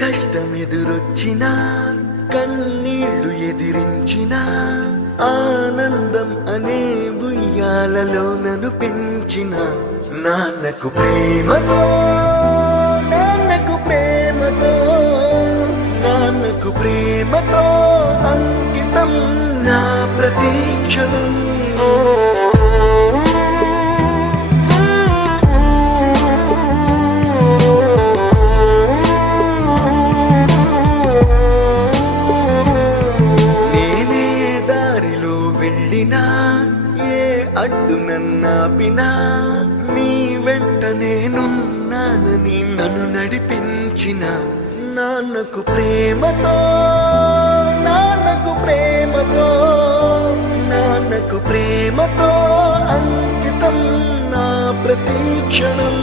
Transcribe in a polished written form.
కష్టమెదురొచ్చినా కన్నీళ్లు ఎదిరించినా ఆనందం అనే ఉయ్యాలలో నన్ను పెంచిన నాన్నకు ప్రేమతో నాన్నకు ప్రేమతో నాన్నకు ప్రేమతో అంకితం నా ప్రతీక్షణం. నేనే దారిలో వెళ్ళినా ఏ అడ్డు నన్నాపినా నీ వెంట నేనున్నానని నన్ను నడిపించిన నాన్నకు ప్రేమతో నాన్నకు ప్రేమతో నాన్నకు ప్రేమతో అంకితం నా ప్రతీక్షణం.